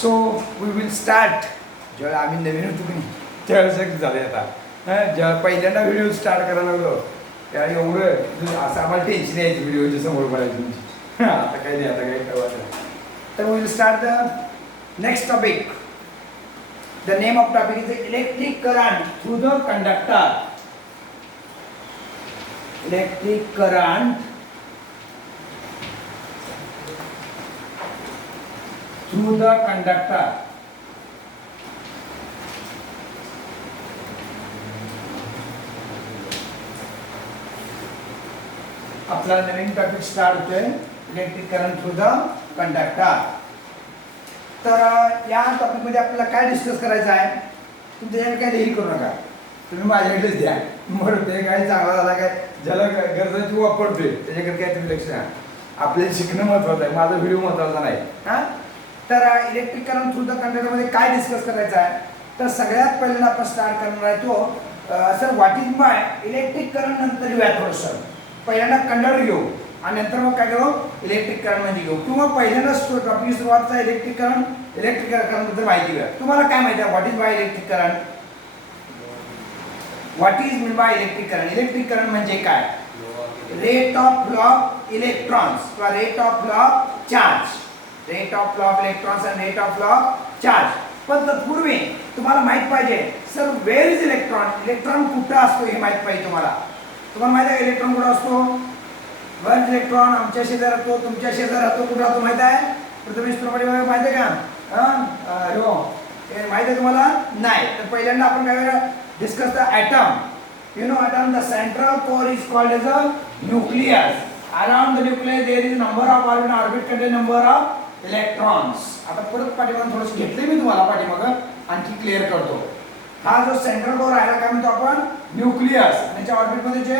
So we will start. जेव्हा आम्ही नवीन होतो की नाही त्यावेळेस झाले आता जेव्हा पहिल्यांदा व्हिडिओ स्टार्ट करायला लागलो त्यावेळी एवढं असं आम्हाला टेन्शन यायचं व्हिडिओच्या समोर पडायची तुमची. आता काही नाही, आता काही कळवायचं. तर we will start the next topic. The name of topic is electric current through the conductor. Electric current through the conductor. आपला नवीन टॉपिक स्टार्ट होतोय electric current through the conductor. तर या टॉपिक मध्ये आपल्याला काय डिस्कस करायचं आहे, तुम्ही त्याच्याकडे काय देही करू नका, तुम्ही माझ्याकडेच द्या. बरं ते काय चांगला झाला काय ज्याला गरजेची वापरतोय त्याच्याकडे काय तुम्ही लक्ष द्या. आपल्याला शिकणं महत्वाचं आहे, माझा व्हिडिओ महत्वाचा नाही. हां, तर इलेक्ट्रिक करंट थ्रू द कंडक्टरमध्ये काय डिस्कस करायचं आहे, तर सगळ्यात पहिल्यांदा आपण स्टार्ट करणार आहे तो sir what is my electric current. नंतर घेऊया थोडंसं, पहिल्यांदा कंडक्टर घेऊ आणि नंतर मग काय घेऊ इलेक्ट्रिक करंट मध्ये घेऊ. किंवा पहिल्यांदा टॉपिक सुरुवातचा इलेक्ट्रिक करंट बद्दल माहिती घ्या. तुम्हाला काय माहिती आहे what is by electric current, what is mean by electric current. Electric current म्हणजे काय, rate of flow of electrons किंवा rate of flow of charge. Rate of flow of electrons आणि rate of flow of charge. पण तत्पूर्वी तुम्हाला माहित पाहिजे sir where is electron. Electron कुठं असतो हे माहित पाहिजे तुम्हाला. तुम्हाला माहिती आहे इलेक्ट्रॉन कुठं असतो. वन इलेक्ट्रॉन आमच्या शेजारी राहतो, तुमच्या शेजारी राहतो, कुठं राहतो माहित आहे. प्रथमेश प्रमाणे माहिती आहे का, हो हे माहित आहे तुम्हाला नाही. तर पहिल्यांदा आपण काय discuss the atom. You know atom, the central core is called as a nucleus. Around the nucleus there is number of orbital, orbit contain number of electrons. आता परत पाठीमागे थोडंसं घेतले मी तुम्हाला पाठीमागे आणखी क्लिअर करतो. हा जो सेंट्रल कोर आहे काय म्हणतो आपण न्यूक्लियस. त्याच्या ऑर्बिट मध्ये जे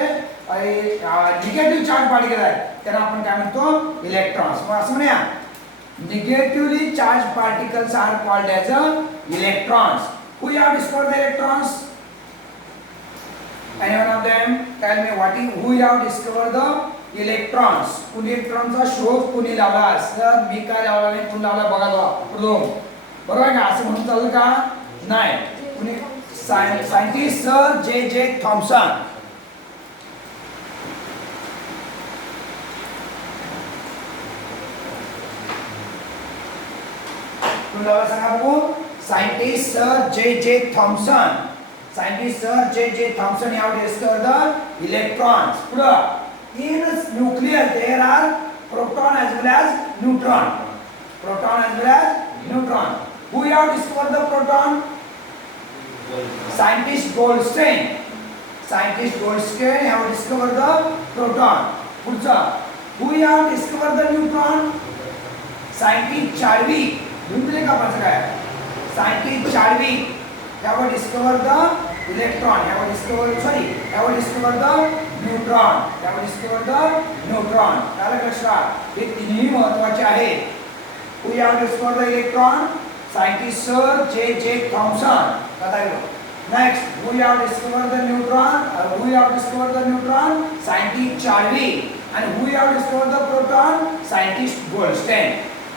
निगेटिव्ह चार्ज पार्टिकल आहेत त्यांना आपण काय म्हणतो इलेक्ट्रॉन्स. मग असं म्हणूया negatively charge particles are called as a electrons. Who have discovered the electrons? Any one of them tell me who have discovered the electrons. इलेक्ट्रॉनचा शोध कोणी लावला. सर मी काय लावला नाही, कोण लावला बघा बरोबर आहे का, असं म्हणून चाललं का नाही. कोणी सायंटिस्ट सर जे थॉम्सन. कोण लावला सांगा बघू. Scientist sir J Thomson. Scientist Sir J. Thomson have discovered the electrons. In nucleus there are proton as well as neutron. Proton as well as neutron. Who have discovered the proton? Scientist Goldstein. Scientist Goldstein have discovered the proton. Who have discovered the neutron? Scientist Chadwick. तुम्ही का pass काय? Scientist Chadwick have discovered the electron. Have discovered the neutron. Have discovered the neutron. त्याला लक्षात हे तिन्ही महत्त्वाचे आहेत. Who have discovered the electron? Scientist Sir J. Thomson. बताइए. Next, who have discovered the neutron? Who have discovered the neutron? Scientist Chadwick. And who have discovered the proton? Scientist Goldstein.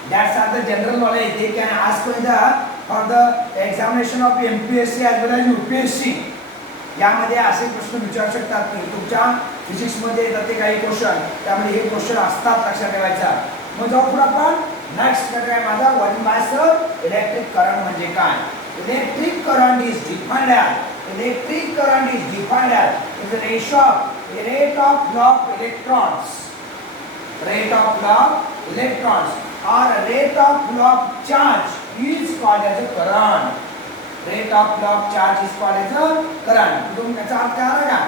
That's are the general knowledge they can ask for the examination of MPSC as well as UPSC. यामध्ये असे प्रश्न विचारू शकतात की तुमच्या physics मध्ये येतात ते काही क्वेश्चन, त्यामुळे हे क्वेश्चन असतात लक्षात ठेवायचा. मग जाऊ पुढे आपण नेक्स्ट काय माझा what is my electric current म्हणजे काय. Electric current is defined as the rate of flow of electrons. Rate of flow of electrons or rate of flow of charge is called as a current. Rate of flow of charge is called as a current. तुम्ही याचा अर्थ काय आला का,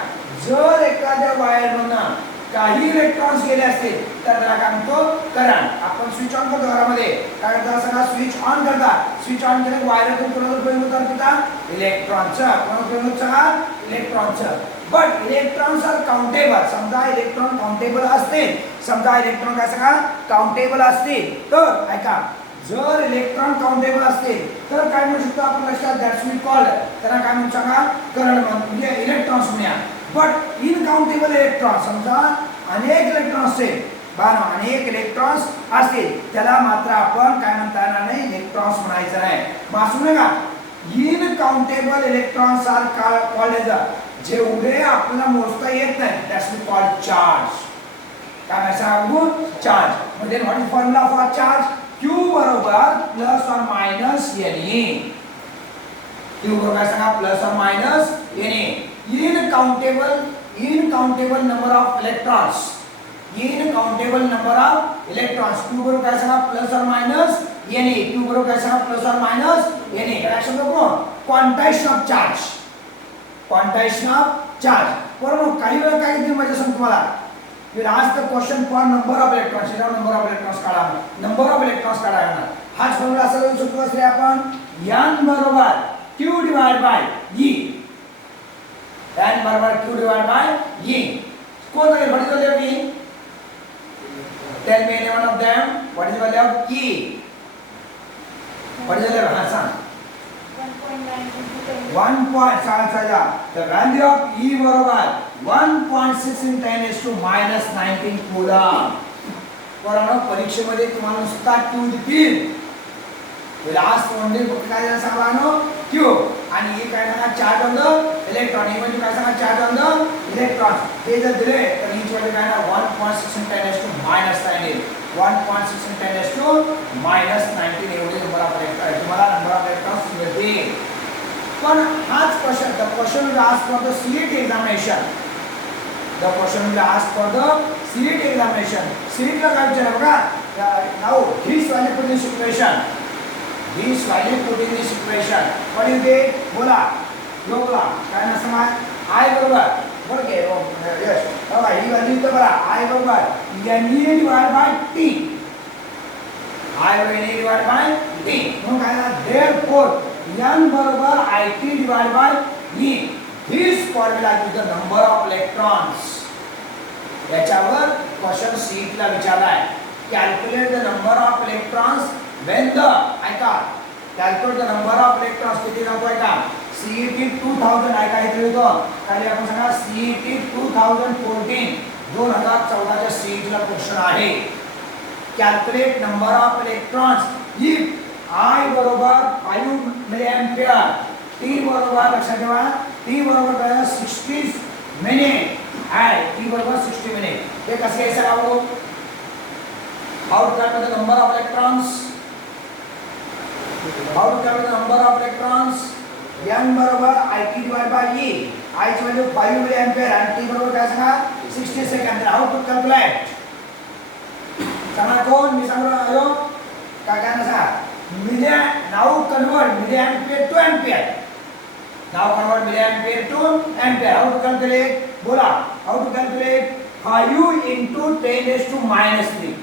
जर एखाद्या wire मधून काही इलेक्ट्रॉन्स गेले असतील तर त्याला काय म्हणतो करंट. आपण स्विच ऑन करतो घरामध्ये काय करतात सगळा स्विच ऑन करतात. स्विच ऑन केले वायरतून कोणाला प्रयोग होतात तिथं इलेक्ट्रॉनचा. कोणाला प्रयोग होतात इलेक्ट्रॉनचा. But electrons are countable. समजा इलेक्ट्रॉन काउंटेबल असतील, समजा इलेक्ट्रॉन काय सांगा काउंटेबल असतील, तर ऐका जर इलेक्ट्रॉन काउंटेबल असतील तर काय म्हणू शकतो आपण लक्षात दॅट्स वी कॉल त्यांना काय म्हणू सांगा करंट म्हणजे इलेक्ट्रॉन्स म्हणूया. बट इनकाउंटेबल इलेक्ट्रॉन समजा अनेक इलेक्ट्रॉन्स असेल अनेक इलेक्ट्रॉन्स असतील त्याला मात्र आपण काय म्हणता येणार नाही इलेक्ट्रॉन्स म्हणायचं नाही. मासून का इनकाउंटेबल इलेक्ट्रॉन्स आर कॉल्ड एज जेवढे आपल्याला मोजता येत नाही दॅट्स कॉल्ड चार्ज. काय म्हणायचं चार्ज. म्हणजे what is formula for charge? Q बरोबर प्लस और मायनस Ne. Q बरोबर काय सांगा प्लस और minus Ne. Uncountable number of electrons. Uncountable number of electrons. Q बरोबर काय सांगा प्लस और मायनस Ne. Q बरोबर काय सांगा प्लस और मायनस Ne. रिएक्शन बघू quantization of charge. Quantization of charge. बरोबर काही वेळा काय दिली म्हणजे सांग तुम्हाला We'll ask the question for number of electrons. इथं number of electrons काढा. number of electrons काढायला. हाच फॉर्म्युला असा लिहू शकतो असले आपण n बरोबर q divide by e. n बरोबर q डिवाइड बाय e. कोण आहे what is the value of e? Tell me any one of them. What is the value of e? What is the value? हाँ सांग. 1 point सांगा. The value of e बरोबर 1.6 × 10⁻⁻19 coulomb. पोरांनो परीक्षेमध्ये तुम्हाला नुसता q देतील. लास्ट ओनली काय झालं सांगा q आणि हे काय सांगा चार्ज ऑन द इलेक्ट्रॉन. हे म्हणजे काय सांगा चार्ज ऑन द इलेक्ट्रॉन. हे जर दिले तर ही व्हॅल्यू काय ना 1.6 × 10⁻⁻19. 1.6 × 10⁻⁻19 एवढे नंबर ऑफ इलेक्ट्रॉन तुम्हाला नंबर ऑफ इलेक्ट्रॉन्स मिळतील. पण हाच question the question will ask for the CET examination. The question will ask for the CET examination. सीईटीला काय विचारलं बघा. Now this value put in equation. This value put in this equation. What do you get? बोला. Low बोला. काय ना समाज? I बरोबर. बोल के. Yes. बघा ही व्हॅल्यू इथं बघा. I बरोबर Ne divided by T. I बरोबर Ne divided by T. म्हणून काय ना therefore n बरोबर It divided by E. This formula is the number of electrons. याच्यावर क्वेश्चन सीट ला विचारलाय. Calculate the number of electrons when the ऐका calculate the number of electrons किती नको ऐका CET 2000 ऐका इथे लिहितो खाली आपण सांगा CET 2014 2014 च्या CET ला क्वेश्चन आहे. calculate number of electrons if I बरोबर 5 मिलीएम्पियर T बरोबर लक्षात ठेवा T बरोबर काय 60 मिनिट आहे. T बरोबर 60 मिनिट. हे कसं घ्यायचं राहू how to calculate the number of electrons? How to calculate the number of electrons? n बरोबर It divided by E. I ची व्हॅल्यू 5 मिलीएम्पियर आणि T बरोबर काय सांगा 60 सेकंद. How to calculate? सांगा कोण मी सांगू आयो काय काय सांगा milli now convert milliampere to ampere. Now convert milliampere to ampere. How to calculate? बोला. How to calculate? 5 × 10⁻³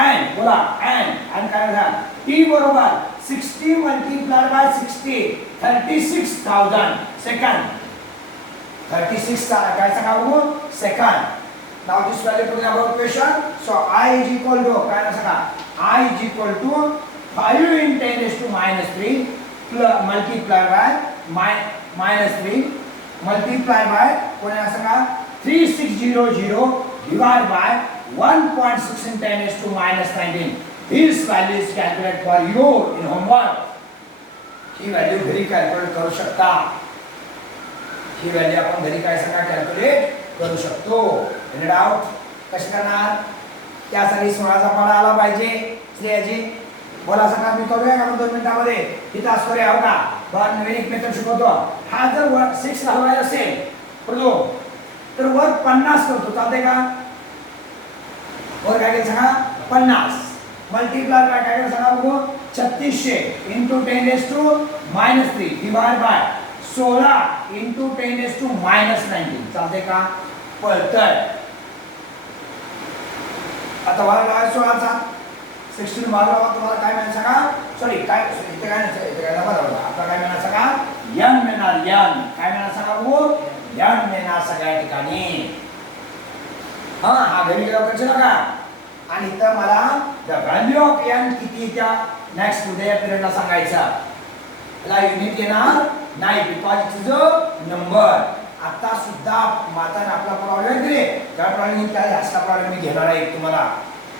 and बोला and काय झालं T बरोबर 60 multiplied by 60 36,000 सेकंड. 36 काय सांगा बघू second. Now this value put in about equation. So I is equal to काय ना सांगा I is equal to 5 × 10⁻³ multiplied by -3 multiplied by कोणा सांगा 3600 divided by 1.6 × 10⁻⁻19. This value is calculated for you in homework. He value घरी calculate करू शकता. ही value आपण घरी काय सांगा कॅल्क्युलेट करू शकतो. Any doubt? कशी करणार? त्यासाठी 16चा पाढा आला पाहिजे. श्रेयाजी बोला सांगा मी करूया का 2 मिनिटांमध्ये इथं तास करूया हो का. पण नवीन एक मेथड शिकवतो. हा जर 6 हलवायचा असेल तर वर 50 करतो चालते का? और काय करायचं सांगा 50 मल्टीप्लाय काय करायचं सांगा बघू 3600 × 10⁻³ डिवाइड बाय 16 × 10⁻⁻19 चालते का? पळतय. आता वाला 16चा 16 मारला तुम्हाला काय मिळेल सांगा. सॉरी काय इथे काय नसेल इथे काय बरोबर आता काय मिळणार सांगा n मिळणार n. काय मिळणार सांगा बघू n मिळणार सगळ्या ठिकाणी. हा घरी गेला कळचं नका. आणि इथं मला द व्हॅल्यू ऑफ n किती त्या नेक्स्ट उद्या पिरियडला सांगायचं. त्याला युनिट येणार नाही because it is a number. आता सुद्धा माताने आपला प्रॉब्लेम दिले त्या प्रॉब्लेम त्या जास्त प्रॉब्लेम मी घेणार आहे तुम्हाला.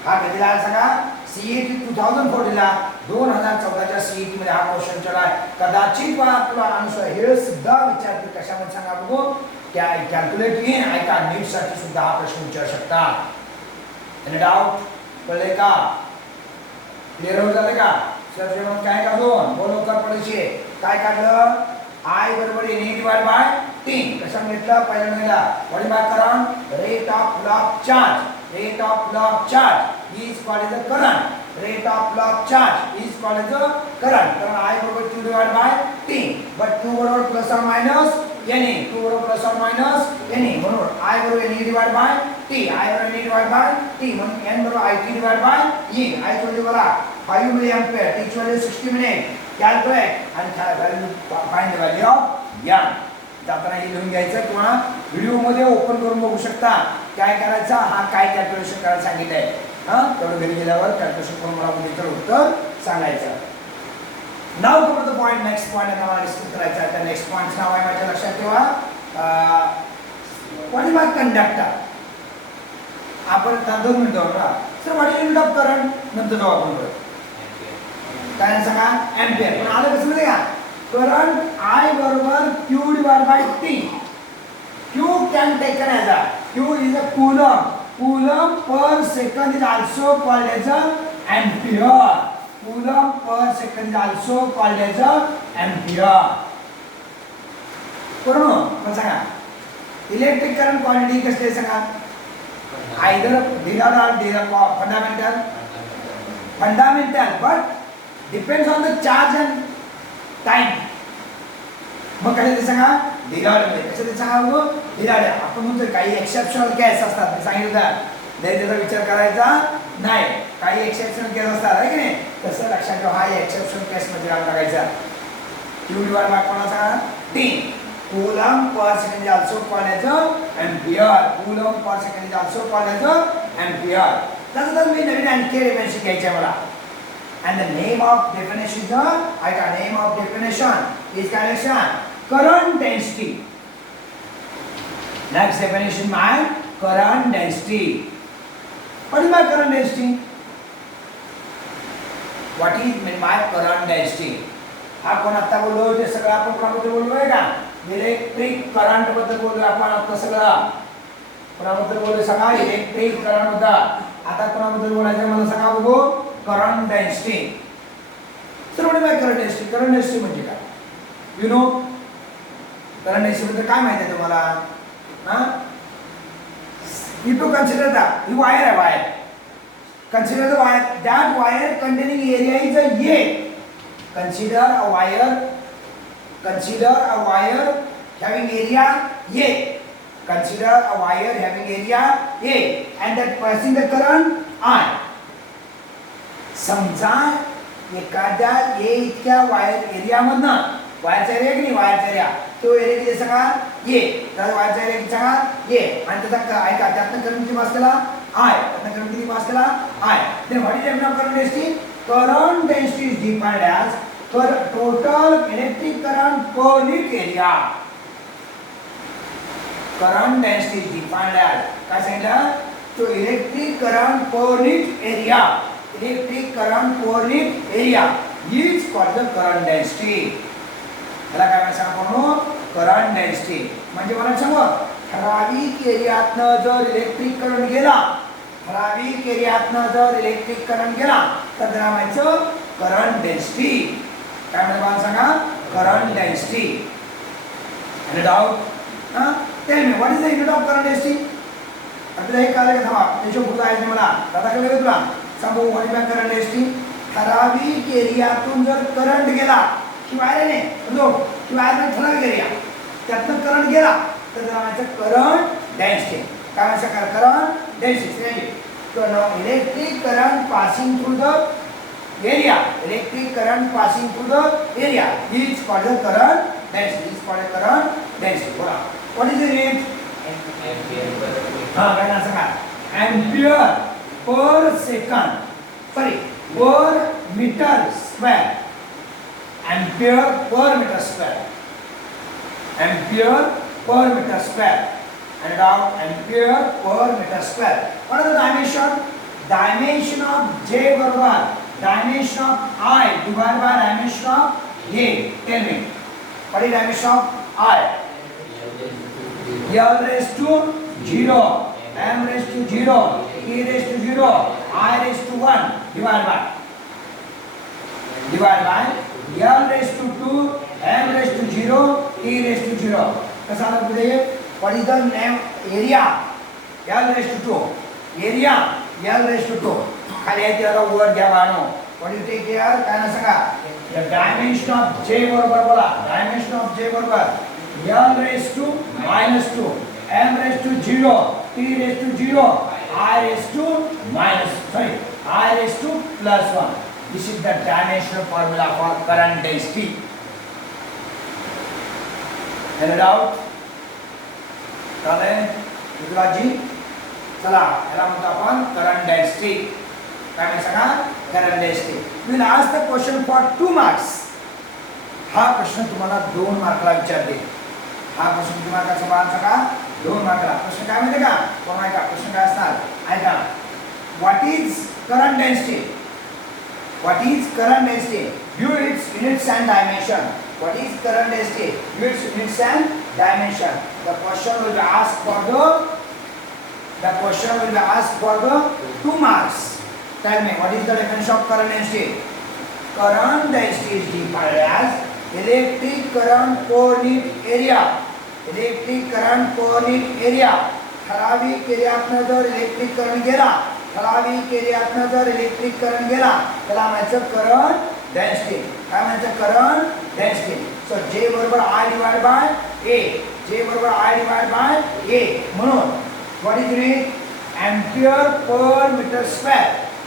हा कधीला सांगा सीईटी 2014 ला 2014च्या सीईटी मध्ये हा क्वेश्चन चलाय. कदाचित बा तुला आन्सर हे सुद्धा विचारते कशामध्ये सांगा बघू. त्या कॅल्क्युलेट इन ऐका नीट साठी सुद्धा हा प्रश्न विचारू शकतात. Any doubt? कळले का? क्लिअर होत झाले का? सर जेवण काय काढून बोलो कर पडीचे काय काढलं? I बरोबर n डिवाइड बाय t. कशा घेतलं पहिल्यांदा? What is current? Rate of lock charge. Rate of lock charge is called as current. Rate of lock charge is called as current. तर I बरोबर q divide by t. But q बरोबर plus और minus ne. q बरोबर plus और minus ne. म्हणून I बरोबर ne divide by t. I बरोबर ne divide by t. म्हणून n बरोबर it divide by e. I ची व्हॅल्यू बघा 5 मिली एंपियर, t ची व्हॅल्यू 60 मिनिट. कॅल्क्युलेट आणि value find the value of n. जाताना हे लिहून घ्यायचं किंवा व्हिडिओ मध्ये ओपन करून बघू शकता काय करायचं. हा काय कॅल्क्युलेशन करायला सांगितलंय. तेवढं घरी गेल्यावर कॅल्क्युलेशन करून मला उद्याचं उत्तर सांगायचं. Now come the point. Next point आम्हाला डिस्कस करायचा आहे. त्या नेक्स्ट पॉइंट नाव आहे माझ्या लक्षात ठेवा. What is conductor. आपण 2 मिनिटं बघा. Sir what is unit of current नंतर जाऊ आपण परत. काय सांगा? एम्पियर. पण आलं कसं माहिती का? करंट I बरोबर q divide by t. q can taken as a q is a coulomb. Coulomb per second is also called as a ampere. Coulomb per second is also called as a ampere. करू मग सांगा electric current quantity कसली आहे सांगा. either derived or fundamental. Fundamental but depends on the charge and time. मग काय ते सांगा डिराइड मध्ये कसं ते सांगा बघू. डिराइड आपण म्हणतो काही एक्सेप्शनल केस असतात. मी सांगितलं त्याचा विचार करायचा नाही. काही एक्सेप्शनल केस असतात आहे की नाही. तसं लक्षात ठेवा हा एक्सेप्शनल केस मध्ये काय टाकायचा. q डिवाइड बाय कोणाचा t. Coulomb per second is also called as ampere. Coulomb per second is also called as ampere. तसं मी नवीन आणखी एलिमेंट शिकायचे मला. And the name of definition is name of definition is connection current density. Next definition my current density. What is my current density? What is mean by current density? आपण आता बोललो ते सगळं आपण कोणाबद्दल बोललोय का? इलेक्ट्रिक करंट बद्दल बोललोय आपण आता सगळं. कोणाबद्दल बोललोय सांगा इलेक्ट्रिक करंट बद्दल. आता कोणाबद्दल बोलायचं मला सांगा बघू. Current density. Sir what is my current density. Current density म्हणजे काय? यू नो करंट डेन्सिटी म्हणजे काय माहिती आहे तुम्हाला? यू टू कन्सिडर दैट ही वायर है wire. Consider the wire. That wire containing area is a ये. Consider a wire. Consider a wire having area ये. Consider a wire having area ये and that passing the current I. समजा एखाद्या ए इतक्या wire area मधनं वायरचा area की नाही वायरचा एरिया तो एरिया किती सांगा ए. तर वायरचा एरिया किती सांगा ए. आणि त्याचा ऐका त्यातनं करंट किती पास केला आय. त्यातनं करंट किती पास केला I. Then what is M of current density. Current density is defined as total electric current per unit area. Current density is defined as काय सांगितलं. तो electric current per unit area. Electric current per unit area is called the current density. याला काय म्हणतात आपण? Current density. म्हणजे मला सांगा ठराविक एरियातनं जर इलेक्ट्रिक करंट गेला. ठराविक एरियातनं जर इलेक्ट्रिक करंट गेला तर त्याला म्हणायचं करंट डेन्सिटी. काय म्हणतात मला सांगा current density. Any doubt? Tell me what is the unit of current density. आपल्याला हे कळलं का? थांबा त्याच्या पुढे आहे मला दादा कळलं का तुला? सांगू व्हॉट इज करंट डेन्सिटी. ठराविक एरियातून जर करंट गेला की वायरने बघो की वायरने ठराविक एरिया त्यातनं करंट गेला तर त्याला म्हणायचं करंट डेन्सिटी. काय म्हणायचं करंट डेन्सिटी. तर electric current passing through the area. Electric current passing through the area is called the current density. Is called the current density. बोला व्हॉट इज द युनिट. हां काय ना सांगा ampere per second. Sorry, per meter square. Ampere per meter square. Ampere per meter square. And now ampere per meter square. What are the dimension? Dimension of जे बरोबर dimension of I divide bye dimension of A. Tell me what is dimension of I? L raised to 0, M raised to 0, E raised to 0, I raised to 1 divided by L raised to 2, M raised to 0, E raised to 0. कसा आला पुढे? What is the name area? L raised to 2. Area L raised to 2. खाली आहे त्याला वर घ्या Bano. What do you take here? काय ना सांगा? The dimension of J बरोबर बोला. Dimension of J बरोबर L raised to -2, M raised to 0, T raised to 0, I raised to I raised to +1. This is the dimensional formula for current density. Any doubt? चालेल विद्यार्थी चला याला म्हणतो आपण current density. काय म्हणतो सांगा? Current density. We will ask the question for 2 marks. हा प्रश्न तुम्हाला 2 मार्कला विचारते. हा प्रश्न किती मार्काचा बाळांचा का? 2 मार्कला. प्रश्न काय माहिती का? कोण ऐका प्रश्न काय असणार? ऐका. What is current density? What is current density? View its units and dimension. What is current density? View its units and dimension. The question will be asked for the 2 marks. Tell me what is the definition of current density? Current density is defined as electric current per unit area. Electric current per unit area. ठराविक एरियातनं जर electric current गेला, ठराविक एरियातनं जर electric current गेला, त्याला म्हणायचं current density. काय म्हणायचं? Current density. सो J बरोबर I divide by A. J बरोबर I डिवाइड बाय A. म्हणून what is unit? Ampere per metre square.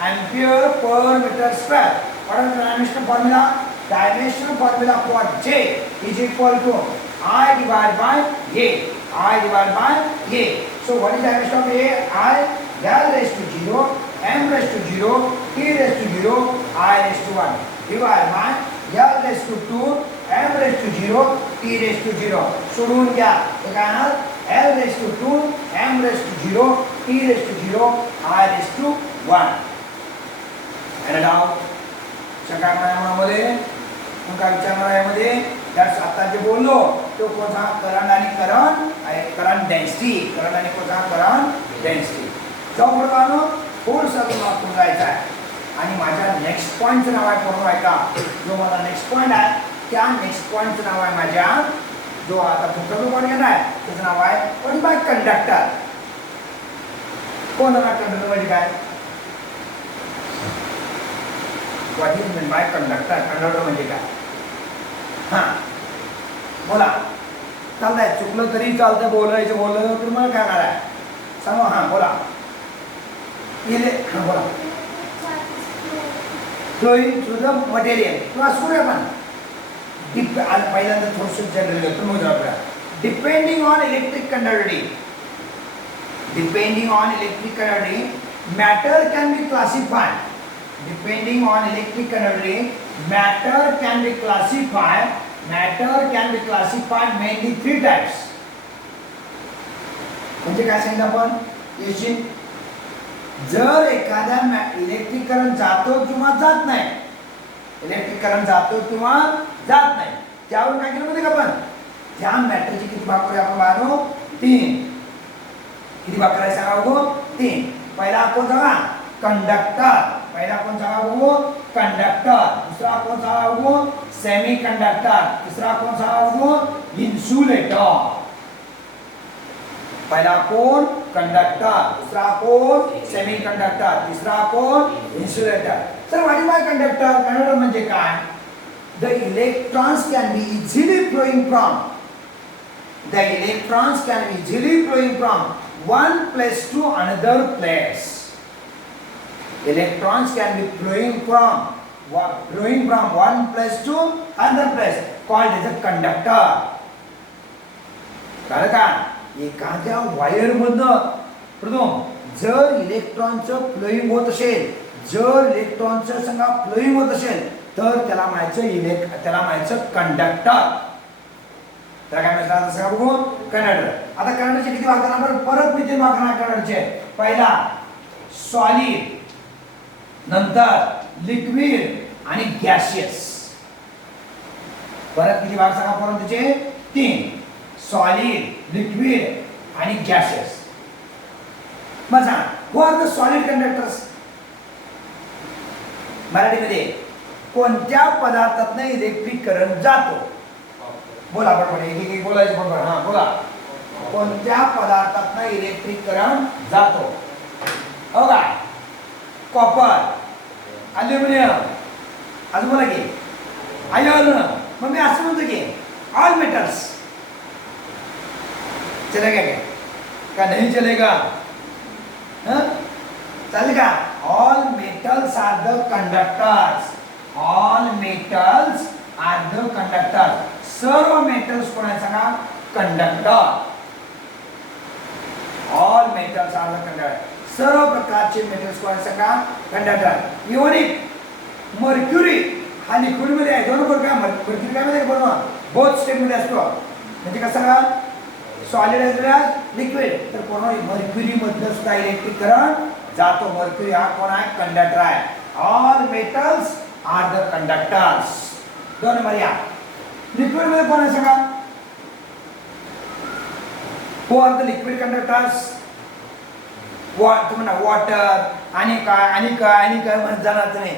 Ampere per metre square. What is the dimensional formula? Dimensional formula for J is equal to I divided by A. I divided by A. So what is the dimension of A? I L raised to 0, M raised to 0, T raised to 0, I raised to 1 divided by L raised to 2, M raised to 0, T raised to 0. सोडून घ्या. हे काय आहे? L raised to 2, M raised to 0, T raised to 0, I raised to 1. And now मध्ये काय विचारणार यामध्ये त्याच आता जे बोललो तो कोणता करंट आणि करंट डेन्सिटी. करंट आणि कोणता करंट डेन्सिटी. जो बोलतो थोडंसं तुम्हाला पुढे जायचं आहे. आणि माझ्या नेक्स्ट पॉईंटचं नाव आहे पूर्ण ऐका. जो माझा नेक्स्ट पॉईंट आहे त्या नेक्स्ट पॉईंटचं नाव आहे माझ्या जो आता तुमचा जो पॉईंट घेणार आहे त्याचं नाव आहे व्हॉट इज बाय कंडक्टर. कोण कंडक्टर म्हणजे काय? What is meant by conductor? Conductor म्हणजे काय? हां बोला. चालतंय चुकलं तरी चालतंय बोललं तर मला काय होणार आहे सांगा. हां बोला. बोला. फ्लोईंग थ्रू द मटेरियल किंवा करूया आपण पहिल्यांदा थोडंसं जनरल घेतो मग आपल्या depending on electric conductivity. Depending on electric conductivity matter can be classified. Depending on electric conductivity, matter can be classified mainly 3 types. म्हणजे काय सांगितलं आपण? याची जर एखाद्या इलेक्ट्रिक करंट जातो किंवा जात नाही, इलेक्ट्रिक करंट जातो किंवा जात नाही, त्यावर काय केलं माहिती का आपण? त्या मॅटरची किती भाग करूया आपण बाळांनो? 3. किती भाग करायचे सांगा बघू? 3. पहिला आपण सांगा कंडक्टर. पहिला कोण सांगा बघू? कंडक्टर. दुसरा कोण सांगा बघू? Semi conductor. तिसरा कोण सांगा बघू? इन्सुलेटर. पहिला कोण? कंडक्टर. दुसरा कोण? Semi conductor. तिसरा कोण? Insulator. Sir what is bye conductor? Conductor म्हणजे काय? The electrons can be easily flowing from one place to another place. Electrons can be flowing from one place to another place called as a conductor. कळलं का? एखाद्या wire मधनं प्रथम जर इलेक्ट्रॉनचं flowing होत असेल, जर इलेक्ट्रॉनचं संगा फ्लोईंग होत असेल तर त्याला म्हणायचं कंडक्टर. त्याला काय म्हणायचं सांगा बघू? कंडक्टर. आता कंडक्टरचे किती भाग करणार? परत मी ते भाग करणार कंडक्टरचे. पहिला सॉलिड. नंतर लिक्विड आणि गॅसियस. परत किती भाग सांगा परत त्याचे? 3. सॉलिड, लिक्विड आणि गॅसियस. मग सांगा who are the solid conductors. मराठीमध्ये कोणत्या पदार्थातून इलेक्ट्रिक करंट जातो? बोला आपण एक एक बोलायचं पण. हा बोला. कोणत्या पदार्थातून इलेक्ट्रिक करंट जातो? हो का? कॉपर, अल्युमिनियम, अजून बोला की आयर्न. मग मी असं म्हणतो की ऑल मेटल्स. चलेगा क्या? का नहीं चलेगा? चालेल का? All metals are the conductors. All metals are the conductors. सर्व मेटल्स कोण आहे सांगा? Conductor. All metals are the conductor. सर्व प्रकारचे मेटल्स कोण आहे सांगा? कंडक्टर. इव्हन इफ मर्क्युरी हा लिक्विड मध्ये आहे. दोन बरोबर काय? मर्क्युरी काय मध्ये बनवा बोथ स्टेट मध्ये असतो. म्हणजे कसं सॉलिड एज वेल एज लिक्विड. तर कोण मर्क्युरी मधलं सुद्धा इलेक्ट्रिक करंट जातो. मर्क्युरी हा कोण आहे? कंडक्टर आहे. All metals are the conductors. 2 number या. लिक्विड मध्ये कोण आहे सांगा? Who are the liquid conductors? Water आणि काय म्हणत जाणार नाही.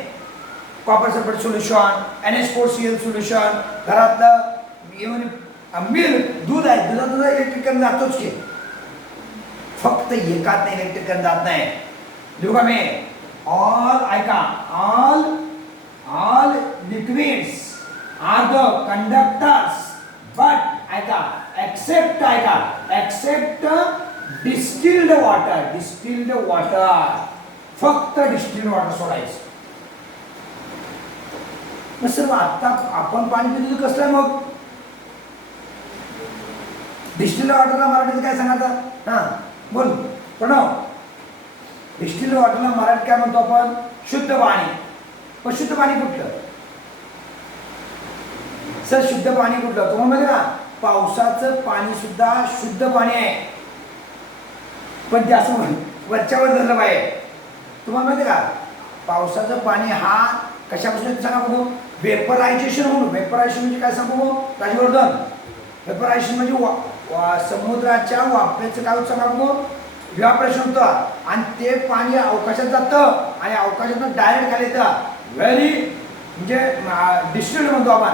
Copper sulphate solution, NH4Cl solution, घरातलं इव्हन मिल्क, दूध आहे, दुधात इलेक्ट्रिक करंट जातोच की. फक्त एकात नाही इलेक्ट्रिक करंट जात नाही. लिहू का मी? ऑल ऐका, all liquids are the conductors but ऐका एक्सेप्ट डिस्टिल्ड वॉटर. फक्त डिस्टिल्ड वॉटर सोडायचं. मग सर आता आपण पाणी पितो कसं आहे मग? डिस्टिल्ड वॉटरला मराठीत काय सांगायचं? हा बोल प्रणव. डिस्टिल्ड वॉटरला मराठीत काय म्हणतो आपण? शुद्ध पाणी. पण शुद्ध पाणी कुठलं सर? शुद्ध पाणी कुठलं तुम्हाला माहिती का? पावसाचं पाणी सुद्धा शुद्ध पाणी आहे. पण ते असं वरच्यावर झालं पाहिजे. तुम्हाला माहिती का? पावसाचं पाणी हा कशापासून सांगा बघू? वेपरायझेशन म्हणून. वेपरायझेशन म्हणजे काय सांगू राजवर्धन? वेपरायझेशन म्हणजे समुद्राच्या वाफेचं काय सांगा बघू? इव्हॅपोरेशन होतं आणि ते पाणी अवकाशात जातं आणि अवकाशातून डायरेक्ट खाली येतं. व्हेरी म्हणजे डिस्टिल्ड म्हणतो आपण.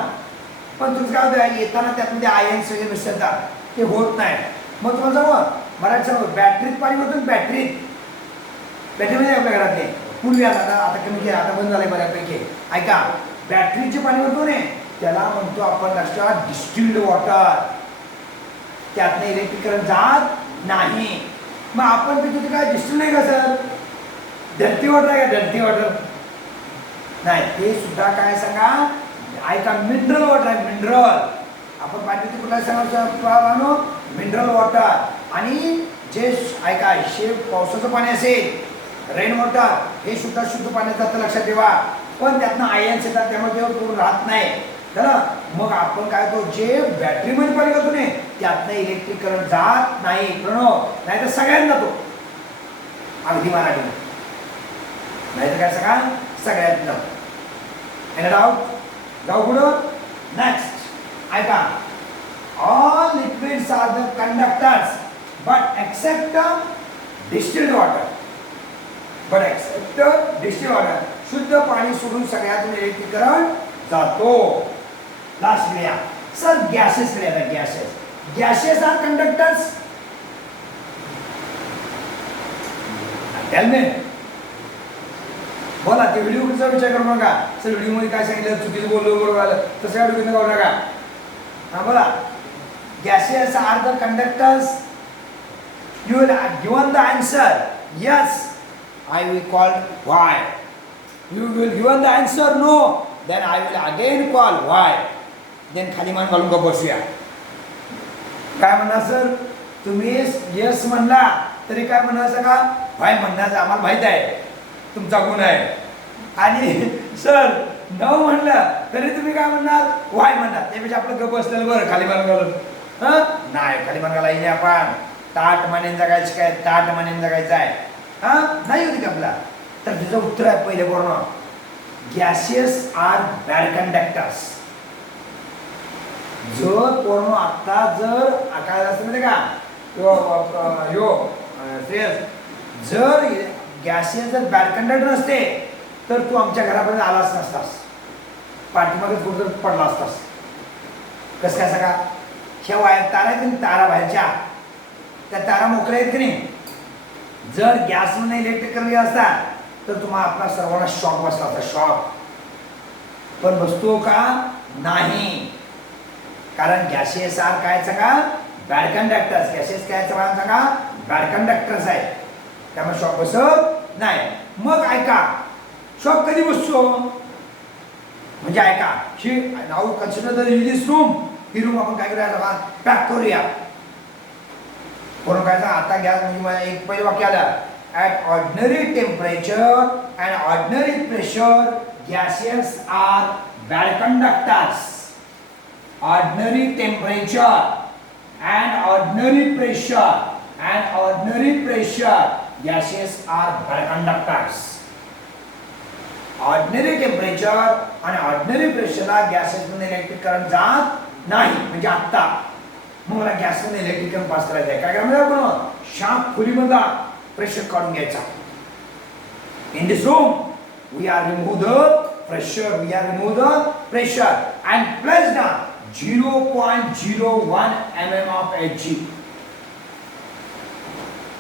पण तुमचं काय होतं? येताना त्यातमध्ये आयन्स वगैरे मिसळतात. ते होत नाही. मग तुम्हाला सांगू मराठी सांगू बॅटरीत पाणी होतं. बॅटरीमध्ये आपल्या घरातले पूर्वी आता कमी केलं, आता बंद झालंय बऱ्यापैकी. ऐका बॅटरीचे पाणी म्हणतो ने त्याला म्हणतो आपण लक्षात डिस्टिल्ड वॉटर. त्यातनं इलेक्ट्रिक करंट जात नाही. मग आपण पितो ते काय डिस्टिल्ड नाही का सर? धरती वॉटर आहे का? धरती वॉटर नाही. ते सुद्धा काय सांगा? ऐका मिनरल वॉटर आहे. मिनरल आपण पाणी पितो कुठला सांगा? Mineral water. आणि जे ऐका पावसाचं पाणी असेल रेन वॉटर हे सुद्धा शुद्ध पाण्यात जातं. लक्षात ठेवा. पण त्यातनं आयन्स येतात त्यामुळे ते पूर्ण राहत नाही. मग आपण काय करतो? जे बॅटरीमध्ये पाणी करतो ने त्यातनं इलेक्ट्रिक करंट जात नाही. प्रणव नाही तर सगळ्यांना जातो. अगदी मराठी नाही तर काय सांगा? सगळ्यांना. Any doubt? जाऊ पुढं. नेक्स्ट ऐका all liquids are the conductors but except distilled water. शुद्ध पाणी सोडून सगळ्यातून इलेक्ट्रिक करंट जातो. लास्ट लिहा सर. गॅसेस लिहा. Gases are conductors. Tell me. बोला. ते व्हिडिओचा विचार करू नका सर. व्हिडिओमध्ये काय सांगितलं चुकीचं बोललो बरोबर आलं तसं या व्हिडिओ करू नका. हा बोला. Gases are the conductors. You will given the answer yes. I will call why. You will given the answer no. Then I will again call why. Then खाली मान घालून गप्प बसूया. काय म्हणणार सर? तुम्ही यस म्हणला तरी काय म्हणणार सांगा? व्हाय म्हणण्याचं आम्हाला माहित आहे तुमचा गुण आहे. आणि सर न म्हणलं तरी तुम्ही काय म्हणणार? व्हाय म्हणणार. त्यापेक्षा आपलं गप्प असलेलं बरं खाली मान घालून. नाही खाली मान घालायला येणे आपण. ताट मानेन जगायचं काय? ताट मानेन जगायचं आहे. हा नाही होती का आपला? तर त्याचं उत्तर आहे पहिले पूर्ण, गॅसेस आर बॅड कंडक्टर्स. जर पूर्ण आता जर काय असतं माहिती का, जर गॅसेस जर बॅड कंडक्टर नसते तर तू आमच्या घरापर्यंत आलाच नसतास, पाठीमागे कुठं पडला असतास. कसं काय सांगा, ह्या वायर तारा आहेत की तारा बाहेरच्या, त्या तारा मोकळ्या आहेत की नाही. जर गॅस म्हणून इलेक्ट्रिकल गेला असता तर तुम्हाला आपला सर्वांना शॉक बसला असता, शॉक. पण बसतो का नाही, कारण गॅसेस आर काय सांगा बॅड कंडक्टर्स. गॅसेस काय सांगा बॅड कंडक्टर्स आहे, त्यामुळे शॉक बसत नाही. मग ऐका, शॉक कधी बसतो म्हणजे ऐका, नाव कन्सिडर दिस रूम, ही रूम आपण काय करूया पॅक करूया. कोण काय आता गॅस म्हणजे एक पहिले वाक्य आलं, at ordinary temperature and ordinary pressure gases are bad conductors. Ordinary temperature and ordinary pressure gases are bad conductors. Ordinary temperature आणि ordinary pressure ला gases मध्ये इलेक्ट्रिक करंट जात नाही. म्हणजे आता मग मला गॅस मध्ये इलेक्ट्रिक करंट पास करायचा आहे, काय करायचं आपण शाप खोलीमधला प्रेशर काढून घ्यायचा. In this room we are remove the pressure and place down 0.01 mm of Hg.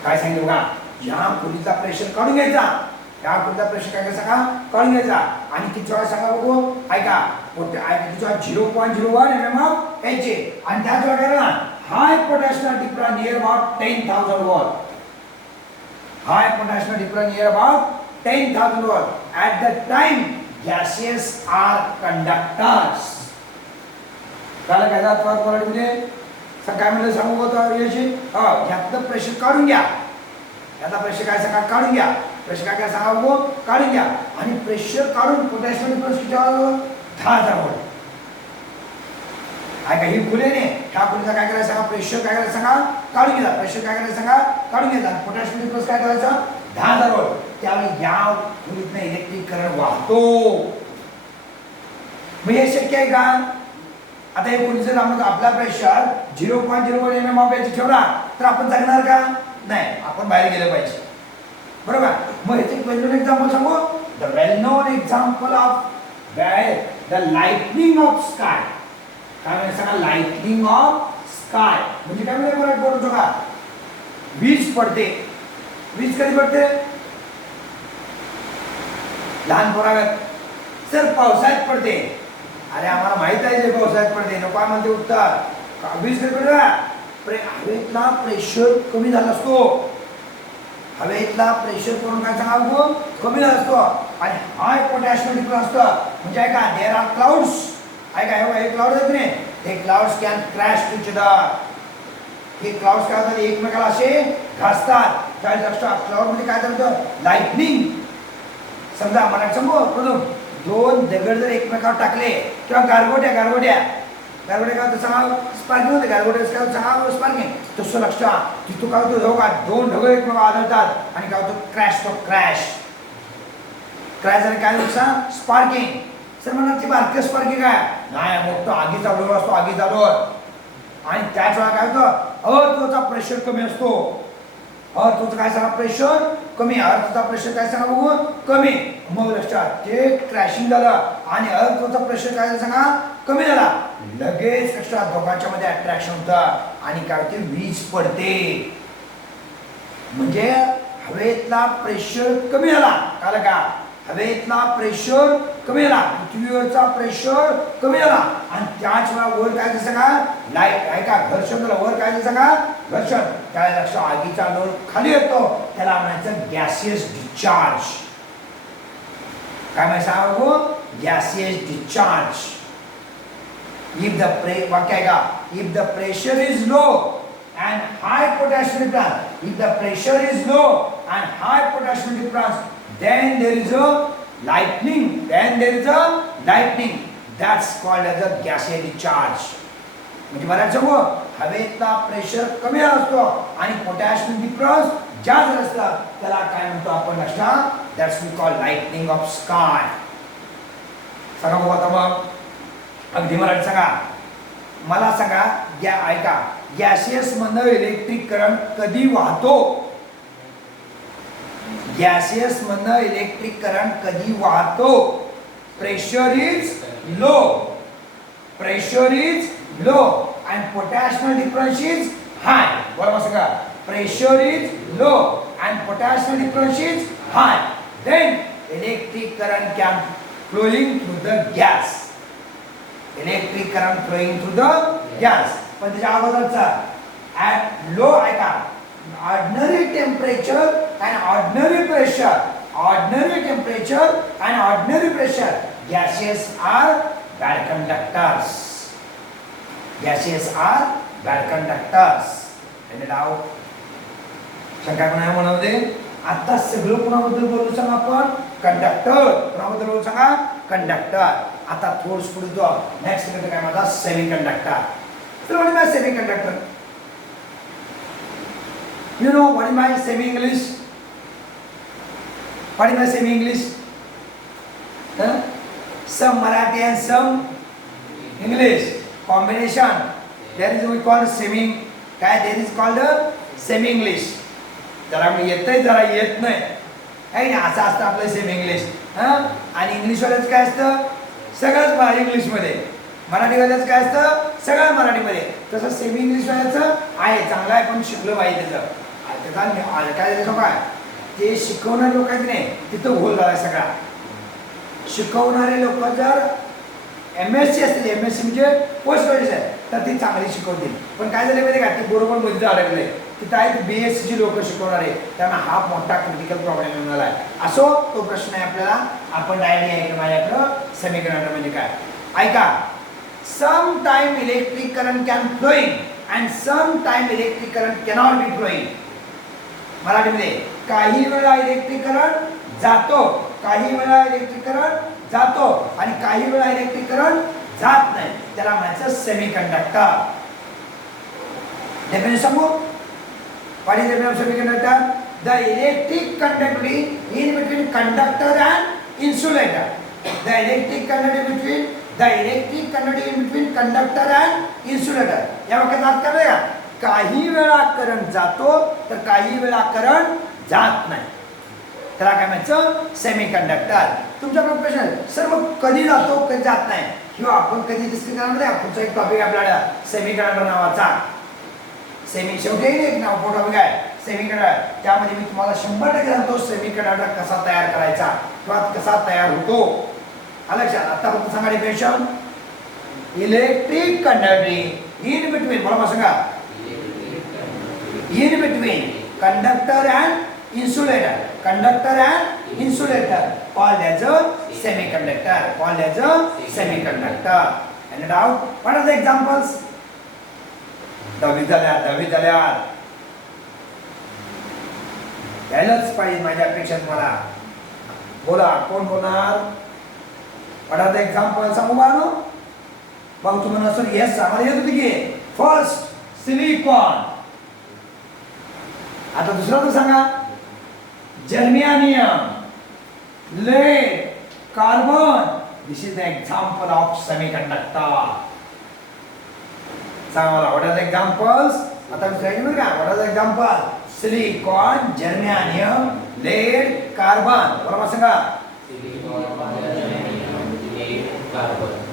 काय सांगितलं बघा, ह्या खोलीचा प्रेशर काढून घ्यायचा, ह्या खोलीचा प्रेशर काय करायचा का काढून घ्यायचा. आणि किती वेळा सांगा बघू, ऐका किती 0.01 mm of Hg. आणि त्याच वेळा काय ना हाय पोटॅशियम difference near about 10,000 watt. High पोटॅशियम difference near about 10,000 watt. At the time gases are conductors. काय काय जात म्हणजे काय म्हणलं सांगू होतं याची, ह्यातलं प्रेशर काढून घ्या, ह्यातला प्रेशर काय सांगा काढून घ्या, प्रेशर काय काय सांगा बघू काढून घ्या. आणि प्रेशर काढून पोटॅशियम डिफरन्स किती 10,000 वॉट. ऐका ही खुले नाही, ह्या खुलीचा काय करायचं सांगा, प्रेशर काय करायचं सांगा काढून घ्या, प्रेशर काय करायचं सांगा काढून घ्यायचा. पोटॅशियम डिफरन्स काय करायचं 10,000 वॉट. त्यावेळी या खोलीतनं इलेक्ट्रिक करंट वाहतो. मग हे शक्य आहे का. आता हे खोलीचं आपला प्रेशर 0.01 mm ऑफ Hg ठेवला तर आपण जगणार का नाही, आपण बाहेर गेलं पाहिजे, बरोबर. मग ह्याचे वेल नोन एक्झाम्पल सांगू, the well non example of the lightning of sky. काय म्हणजे सांगा लाइटनिंग ऑफ स्काय म्हणजे काय म्हणजे मला बोलतो का, वीज पडते. वीज कधी पडते, लहान पोरागत सर पावसाळ्यात पडते. अरे आम्हाला माहित आहे जे पावसाळ्यात पडते, नको म्हणते उत्तर. वीज कधी पडते, हवेतला प्रेशर कमी झाला असतो, हवेतला प्रेशर करून काय सांगा कमी झाला असतो. आणि हाय पोटॅशियम डिफरन्स असतं म्हणजे काय का देअर आर क्लाउड्स. ऐका हे क्लाउड आहेत नाही, हे clouds can crash to each other. हे क्लाउड्स काय होतात एकमेकाला असे घासतात. त्या लक्षात क्लाउड मध्ये काय चालतं लाइटनिंग. समजा मला सांगू प्रथम दोन दगड जर एकमेकावर टाकले किंवा गारगोट्या काय होतं सांगा स्पार्किंग होते, गारगोट्या काय होतं सांगा स्पार्किंग. तसं लक्षात तिथं काय होतं हो का दोन ढग एकमेकावर आदळतात आणि काय होतं क्रॅश झालं. काय नुकसान स्पार्किंग. सर म्हणा ती बारकी स्पार्किंग आहे नाही, मोठं आगीचा डोर असतो, आगीचा डोर. आणि त्याच वेळा काय होतं अर्थचा प्रेशर कमी असतो. अर्थचं काय सांगा प्रेशर कमी, अर्थचा प्रेशर काय सांगा बघू कमी. मग लक्षात ते क्रॅशिंग झालं आणि अर्थचा प्रेशर काय सांगा कमी झाला. लगेच लक्षात दोघांच्या मध्ये अट्रॅक्शन होतं आणि काय होते वीज पडते. म्हणजे हवेतला प्रेशर कमी झाला, कळलं का. हवेतला प्रेशर कमी झाला, पृथ्वीवरचा प्रेशर कमी झाला. आणि त्याच वेळा वर काय सांगा लाईट ऐका घर्षण झालं, वर काय सांगा घर्षण. त्या लक्षात आगीचा लोड खाली येतो, त्याला म्हणायचं गॅसियस डिस्चार्ज. काय म्हणायचं सांगा गॅसियस डिस्चार्ज. if the वाक्य आहे का if the pressure is low and high potassium difference, if the pressure is low and high potassium difference, then there is a lightning, that's called as a gaseous discharge. म्हणजे मला सांगू हवेतला pressure कमी असतो आणि पोटॅशियम डिफरन्स ज्या जर असलं त्याला काय म्हणतो आपण असणार, that's we call lightning of sky. सांगा बघू आता मग अगदी मराठी सांगा. मला सांगा, ऐका, गॅसियस मधनं इलेक्ट्रिक करंट कधी वाहतो? गॅसियस मधनं इलेक्ट्रिक करंट कधी वाहतो? Pressure is low, pressure is low and potassium difference is high. बरोबर सांगा. Pressure is low and potassium difference is high. Then electric current can flowing through the gas. Electric current flowing through the gas. पण त्याच्या अगोदरचा at low ऐका, ordinary temperature and ordinary pressure, ordinary temperature and ordinary pressure, gases are bad conductors. Gases are bad conductors. Find it out. शंका कोणा म्हणावते? आता सगळं कोणाबद्दल बोलू सांगा आपण? कंडक्टर. कोणाबद्दल बोलू सांगा? कंडक्टर. आता थोडस पुढे जाऊ. नेक्स्ट घटक काय माझा? Semi conductor. So what is my semiconductor? You know what is my semi English? What is my semi English? Some Marathi and some English. Combination, there is we call semi, काय there is called semi English. जरा मी येतंय जरा येत नाही, आहे ना, असं असतं आपलं सेमी इंग्लिश. आणि इंग्लिश वाल्याच काय असतं? सगळंच इंग्लिश मध्ये. मराठी वाल्याच काय असतं? सगळं मराठीमध्ये. तसं सेमी इंग्लिश वाल्याचं आहे, चांगलं आहे, पण शिकलं पाहिजे त्याचं. काय त्याचं काय ते शिकवणारे लोक आहेत नाही, तिथं घोल झाला सगळा. शिकवणारे लोक जर MSc असतील, MSc म्हणजे पोस्ट ग्रॅज्युएशन आहे, तर ती चांगली शिकवतील. पण काय झालं माहिती का, ती बरोबर मध्ये अडकले. तिथं आहेत BSc ची लोक शिकवणारे, त्यांना हा मोठा क्रिटिकल प्रॉब्लेम येऊन आला आहे. असो तो प्रश्न आहे आपल्याला. आपण डायरेक्ट आहे की माझ्याकडं सेमीकंडक्टर म्हणजे काय. ऐका, some time electric current can flowing and some time electric current cannot be flowing. मराठीमध्ये काही वेळा इलेक्ट्रिक करंट जातो, काही वेळा इलेक्ट्रिक करंट जातो आणि काही वेळा इलेक्ट्रिक करंट जात नाही. त्याला म्हणायचं सेमीकंडक्टर. डेफिनेशन सांगू. What is definition of semiconductor? The electric conductivity in between conductor and insulator. The electric conductivity in between conductor and insulator. या वाक्याचा अर्थ काय का? काही वेळा करंट जातो तर काही वेळा करंट जात नाही. त्याला काय म्हणायचं? सेमीकंडक्टर. तुमच्याकडे प्रश्न आहे, सर मग कधी जातो कधी जात नाही, किंवा आपण कधी डिस्कस करणार नाही. पुढचा एक टॉपिक आपल्याला सेमीकंडक्टर नावाचा. सेमी शेवटी एक नाव टॉपिक आहे सेमीकंडक्टर. त्यामध्ये मी तुम्हाला 100% सांगतो सेमीकंडक्टर कसा तयार करायचा किंवा कसा तयार होतो. लक्षात. आता फक्त सांगा definition. Electric conducting in between, बोला सांगा, in between conductor and insulator, conductor and insulator called as a semiconductor, called as a semiconductor. Any doubt? What are the examples? दहावी झाल्या यायलाच पाहिजे माझ्या अपेक्षा तुम्हाला. बोला, कोण बोलणार? What are the examples? सांगू बानो. मग तुम्हाला सर येस आम्हाला येत होती की फर्स्ट सिलिकॉन. आता दुसरा तर सांगा. Germanium, lead, carbon. This is the example of semiconductor. सांगा मला, what are the examples? आता विचारायचं बरं का, what are the examples? Silicon, germanium, lead, carbon. बरोबर सांगा.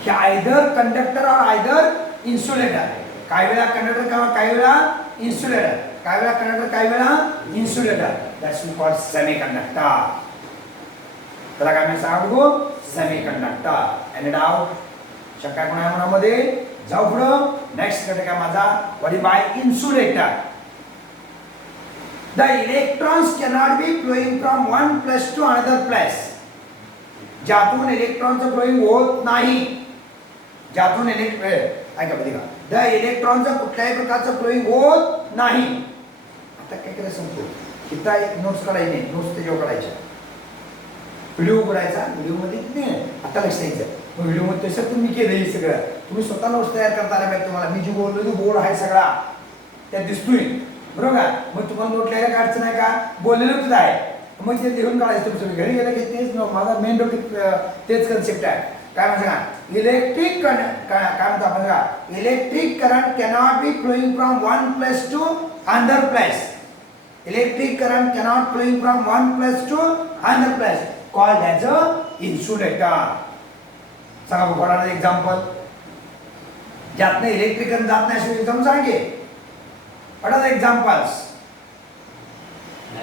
हे either conductor or either insulator. काही वेळा कंडक्टर, काही वेळा इन्सुलेटर. काही वेळा कंडक्टर, काही वेळा insulator. That's we call semiconductor. त्याला काय म्हणतात सांगू? सेमीकंडक्टर. Any doubt? शंका कोणा मनामध्ये? जाऊ पुढं. नेक्स्ट घटक आहे माझा, what is by insulator. The electrons cannot be flowing from one place to another place. ज्यातून इलेक्ट्रॉनचं फ्लोइंग होत नाही, ज्यातून ऐका बघा, द इलेक्ट्रॉनचं कुठल्याही प्रकारचं फ्लोइंग होत नाही. आता काय करायचं सांगतो. इथं एक नोट्स काढायची नाही, नोट्स त्याच्यावर काढायच्या. व्हिडिओ करायचा, व्हिडिओमध्ये नाही आता लक्ष द्यायचं. व्हिडिओमध्ये तसं तुम्ही केलं हे सगळं, तुम्ही स्वतः नोट्स तयार करता आला पाहिजे तुम्हाला. मी जे बोललो तो बोर्ड आहे सगळा त्यात दिसतोय. बरोबर का? मग तुम्हाला नोट लिहायला काय अडचण आहे का? बोललेलं तुझं आहे, मग ते लिहून काढायचं तुमचं घरी गेलं की तेच माझा मेन डोक्यात तेच कन्सेप्ट आहे. काय म्हणतो का इलेक्ट्रिक करंट, काय म्हणतो आपण का electric current cannot be flowing from one place to another place. Electric current cannot flowing from one place to another place called as a insulator. सांगा बघा एक्झाम्पल ज्यातनं इलेक्ट्रिक करंट जात नाही असे एक्झाम्पल सांगे. What are the examples?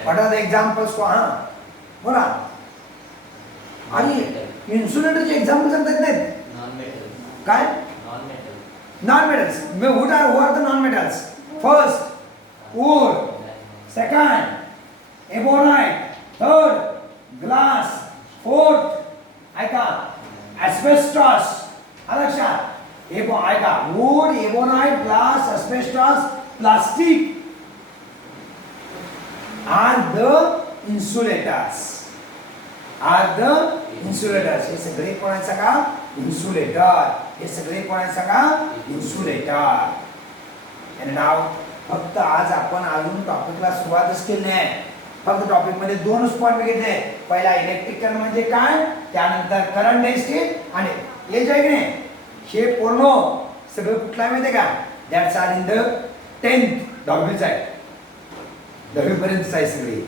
What are the examples for हा बोला. आणि इन्सुलेटरचे एक्झाम्पल सांगता येत नाहीत काय? Non metals. What are the non metals? First wood, second ebonite, third glass, fourth ऐका एस्बेस्टॉस. लक्षात ऐका wood, ebonite, glass, asbestos, plastic are the insulators. Are the insulators. हे सगळे कोण आहेत सांगा? इन्सुलेटर. हे सगळे कोण आहेत सांगा? इन्सुलेटर. आणि नाव फक्त आज आपण अजून टॉपिकला सुरुवातच केली नाही. फक्त टॉपिक मध्ये दोनच पॉईंट घेतले. पहिला इलेक्ट्रिक करंट म्हणजे काय, त्यानंतर करंट डेन्सिटी आणि हे जे आहे की नाही हे पूर्ण सगळं कुठला आहे माहिती आहे का? That's are in the 10th 10वीच आहे. 10वी पर्यंतच आहे सगळी.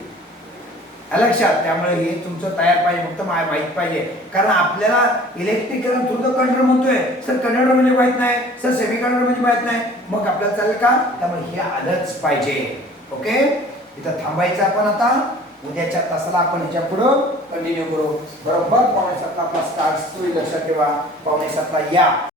लक्षात. त्यामुळे हे तुमचं तयार पाहिजे, फक्त माहित पाहिजे. कारण आपल्याला electric current through the conductor म्हणतोय सर, कंडक्टर म्हणजे माहित नाही सर, सेमी कंडक्टर म्हणजे माहित नाही, मग आपल्याला चालेल का? त्यामुळे हे आलंच पाहिजे. ओके, इथं थांबायचं आपण आता. उद्याच्या तासाला आपण ह्याच्या पुढं कंटिन्यू करू. बरोबर 6:45 आपला स्टार्ट. लक्षात ठेवा 6:45 या.